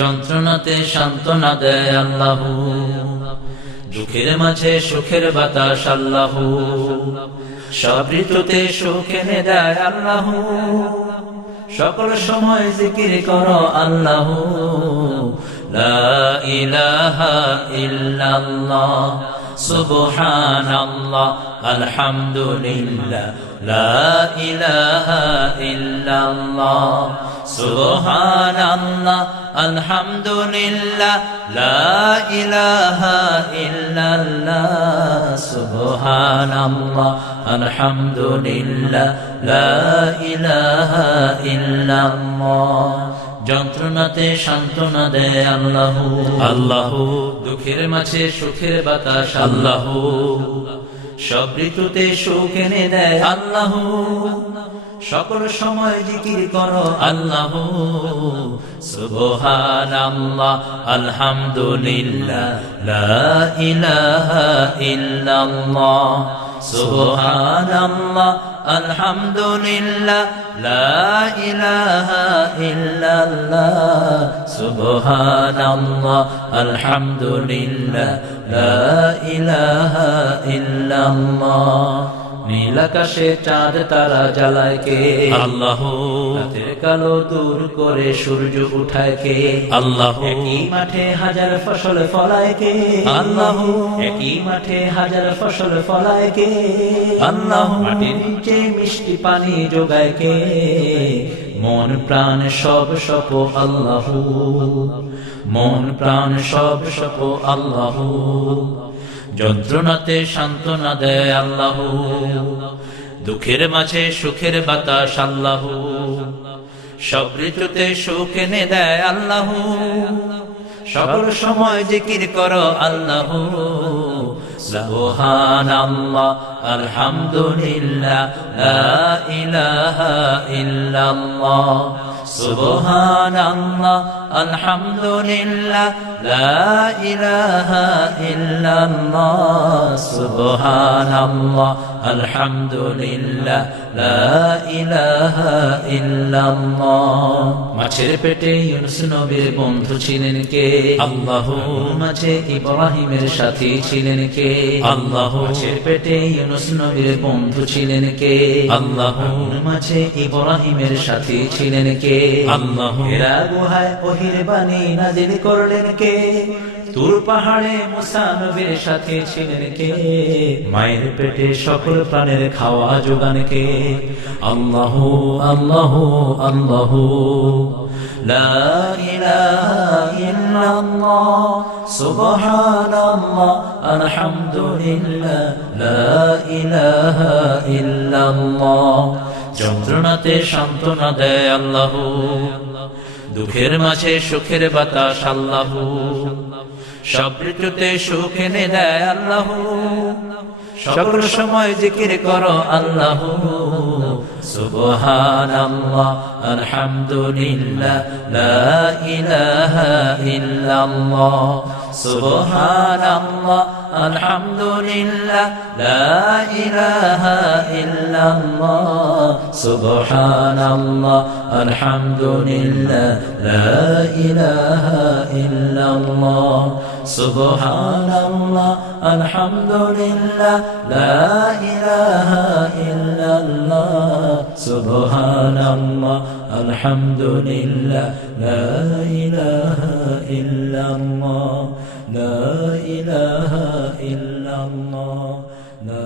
যন্ত্রণাতে সান্ত্বনা দেয় আল্লাহ, দুঃখের মাঝে সুখের বাতাস আল্লাহ, সব ঋতুতে সুখ এনে দেয় আল্লাহ, সকল সময় জিকির করো আল্লাহ। লা ইলাহা ইল্লাল্লাহ সুবহানাল্লাহ আলহামদুলিল্লাহ, লা ইলাহা ইল্লাল্লাহ সুবহানাল্লাহ আলহামদুলিল্লাহ, লা ইলাহা ইল্লাল্লাহ সুবহানাল্লাহ আলহামদুলিল্লাহ, লা ইলাহা ইল্লাল্লাহ। যন্ত্রণাতে সান্ত্বনা দেয় আল্লাহ, আল্লাহ দুঃখের মাঝে সুখের বাতাস আল্লাহ, সব ঋতুতে সুখ এনে দেয় আল্লাহ, সকল সময় জিকির করো আল্লাহ। সুবহানাল্লাহ আলহামদুলিল্লাহ, লা ইলাহা ইল্লাল্লাহ সুবহানাল্লাহ আলহামদুলিল্লাহ, লা ইলাহা ইল্লাল্লাহ সুবহানাল্লাহ আলহামদুলিল্লাহ, লা ইলাহা ইল্লাল্লাহ। নীল আকাশে চাঁদ তারা জ্বালায় কে আল্লাহ, রাতের কালো দূর করে সূর্য উঠায় কে আল্লাহ, একই মাঠে হাজার ফসল ফলায় কে আল্লাহ, একই মাঠে হাজার ফসল ফলায় কে আল্লাহ, মাটির নিচে মিষ্টি পানি যোগায় কে, মন প্রাণ সব সপ আল্লাহ, মন প্রাণ সব সপ আল্লাহ। যন্ত্রণাতে সান্ত্বনা দেয় আল্লাহ, দুঃখের মাঝে সুখের বাতাস আল্লাহ, সব ঋতুতে সুখ এনে দেয় আল্লাহ, সকল সময় জিকির করো আল্লাহ। সুবহানাল্লাহ আলহামদুলিল্লাহ, লা ইলাহা ইল্লাল্লাহ সুবহানাল্লাহ আলহামদুলিল্লাহ, লা ইলাহা ইল্লাল্লাহ সুবহানাল্লাহ আলহামদুলিল্লাহ, লা ইলাহা ইল্লাল্লাহ। মাছের পেটে ইউনূস নবীর বন্ধু ছিলেন কে আল্লাহ, মাঝে ইব্রাহিমের সাথী ছিলেন কে আল্লাহ, মাছের পেটে ইউনূস নবীর বন্ধু ছিলেন কে আল্লাহ, মাঝে ইব্রাহিমের সাথী ছিলেন কে আল্লাহ, হেরা গুহায় ওহীর বাণী নাযিল করলেন কে, তুর পাহাড়ে মুসা নবীর সাথে ছিলেন কে, মায়ের পেটে সকল প্রাণের খাওয়া যোগান কে আল্লাহ আল্লাহ আল্লাহ। লা ইলাহা ইল্লাল্লাহ সুবহানাল্লাহ আলহামদুলিল্লাহ, লা ইলাহা ইল্লাল্লাহ। যন্ত্রণাতে সান্ত্বনা দেয় আল্লাহ, দুঃখের মাঝে সুখের বাতাস আল্লাহ, সব ঋতুতে সুখ এনে দেয় আল্লাহ, সকল সময় জিকির করো আল্লাহ। সুবহানাল্লাহ আলহামদুলিল্লাহ, লা ইলাহা ইল্লাল্লাহ সুবহানাল্লাহ আলহামদুলিল্লাহ, লা ইলাহা ইল্লাল্লাহ সুবহানাল্লাহ আলহামদুলিল্লাহ, লা ইলাহা ইল্লাল্লাহ সুবহানাল্লাহ আলহামদুলিল্লাহ, লা ইলাহা ইল্লাল্লাহ সুবহানাল্লাহ আলহামদুলিল্লাহ, লা ইলাহা ইল্লাল্লাহ, লা ইলাহা ইল্লাল্লাহ, লা